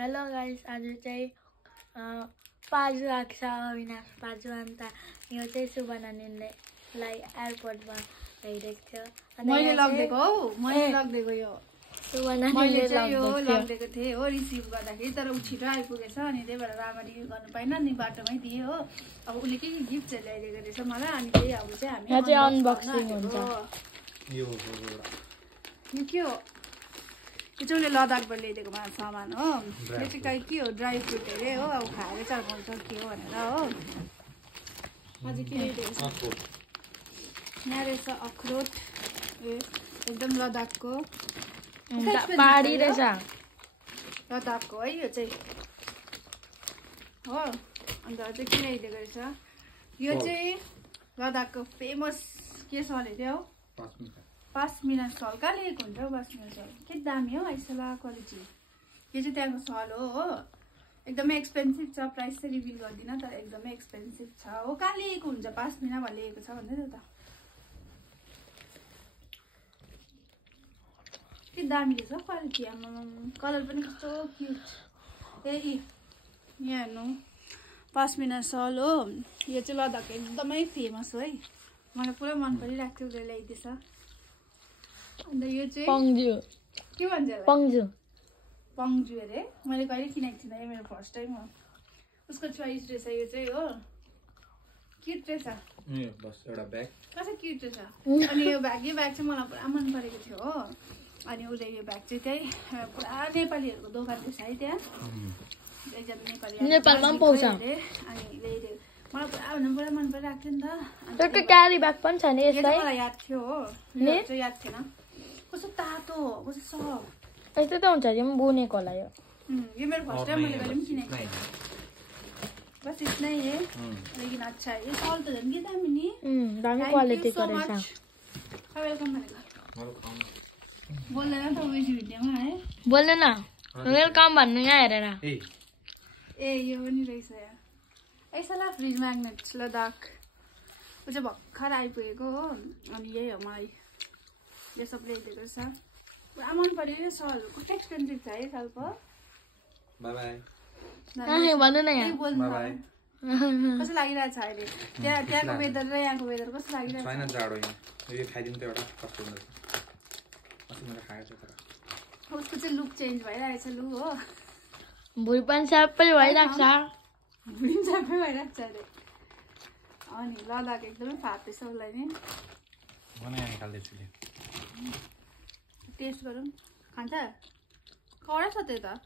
Hello guys, आज चाहिँ पाजु आएको छ अविनाश पाजु। अन्त यो चाहिँ सुभा नानीलाई एयरपोर्टमा ल्याइदिएको थियो। मैले लगिदिएको हौ, मैले लगिदिएको यो सुभा मैले नानीले चाहिँ यो लगिदिएको थिएँ हो रिसिभ गर्दाखेरि। तर ऊ छिटो आइपुगेछ अनि त्यही भएर राम्ररी गर्नु पाएन नि, बाटोमै दिएँ हो। अब उसले के गिफ्टहरू ल्याइदिएको रहेछ मलाई। अनि त्यही अब चाहिँ हामी यहाँ चाहिँ अनबक्सिङ हुन्छ। यो के हो? यो चाहिँ उसले लद्दाखबाट ल्याइदिएको सामान हो। यो चाहिँ के हो? ड्राई फ्रुट अरे हो। अब खाएर चाहिँ अर्काउँछ के हो भनेर हो। अझै के ल्याइदिएको छ यहाँ रहेछ? अखरोट एकदम लद्दाखको पहाडी रहेछ, लद्दाखको है यो चाहिँ हो। अन्त अझै के ल्याइदिएको रहेछ? यो चाहिँ लद्दाखको फेमस के सल अरे हो? पासमिना सल। कहाँ लिएको हुन्छ हौ पासमिना सल? के दामी हो आइसला क्वालिटी। यो चाहिँ त्यहाँको सल हो। एकदमै एक्सपेन्सिभ छ। प्राइस चाहिँ रिभिल गर्दिनँ तर एकदमै एक्सपेन्सिभ छ हो। कहाँ लिएको हुन्छ? पासमिना भन्ने लिएको छ भन्दै त। के दामी रहेछ क्वालिटी। आमा कलर पनि कस्तो क्युट। ए यहाँ हेर्नु पासमिना सल हो। यो चाहिँ लद्दाखको एकदमै फेमस हो है। मलाई पुरा मन परिरहेको थियो उसले ल्याइदिएछ। अन्त यो चाहिँ पङ्जु के भन्छ? पङ्जु पङ्जु अरे। मैले कहिले किनेको थिइनँ, यो मेरो फर्स्ट टाइम हो। उसको चोइस रहेछ यो चाहिँ हो। क्युट रहेछ। बस एउटा ब्याग कस्तो क्युट रहेछ। अनि यो ब्याग चाहिँ मलाई पुरा मन परेको थियो हो। अनि उसले यो ब्याग चाहिँ त्यही पुरा नेपालीहरूको दोकान रहेछ है त्यहाँ। एकजना नेपाली नेपालमा पनि पाउँछ। अनि ल्याइदियो। मलाई पुरा मन परिरहेको थियो नि त। त्यो क्यारी ब्याग पनि छ नि यसलाई। मलाई याद थियो हो, यो चाहिँ याद थिएन। कस्तो तातो, कस्तो सफ्ट। यस्तो त हुन्छ नि बुनेको होला यो। ये मेरो फर्स्ट टाइम मैले कहिले पनि किनेको थिएँ। बस इतना ही है लेकिन अच्छा है। ये सॉल तो जन के दामी नि। दामी क्वालिटी को रहेछ। वेलकम भनेको बोल्दैन त उयो भिडियोमा है। बोल्दैन वेलकम भन्नु यहाँ हेरेर। ए यो पनि रहेछ यहाँ। यसला फ्रिज म्याग्नेट लद्दाख। ऊ चाहिँ भर्खर आइपुगेको हो। अनि यही हो मलाई यो सब ल्याइदिएको रहेछ। पुरा मन पर्यो यो सल। कस्तो एक्सपेन्सिभ छ है सल पो। बाइ बाइ भन्नु न यहाँ। कस्तो लागिरहेछ अहिले? त्यहाँको वेदर र यहाँको वेदर कस्तो लागिरहेछ? छैन जाडो यहाँ। यो खाइदिनु त एउटा कस्तो हुन्छ। अस्ति मैले खाएको थिएँ तर उसको चाहिँ लुक चेन्ज भइरहेछ लु हो। भुँडी पनि सबै भइरहेको छ। भुँडी पनि सबै भइरहेको छ अरे। अनि लद्दाख एकदमै फाप्दैछ उसलाई नि। बनाइ निकाल्दैछु ले। टेस्ट गरौँ। खान्छ? कडा छ त्यो त।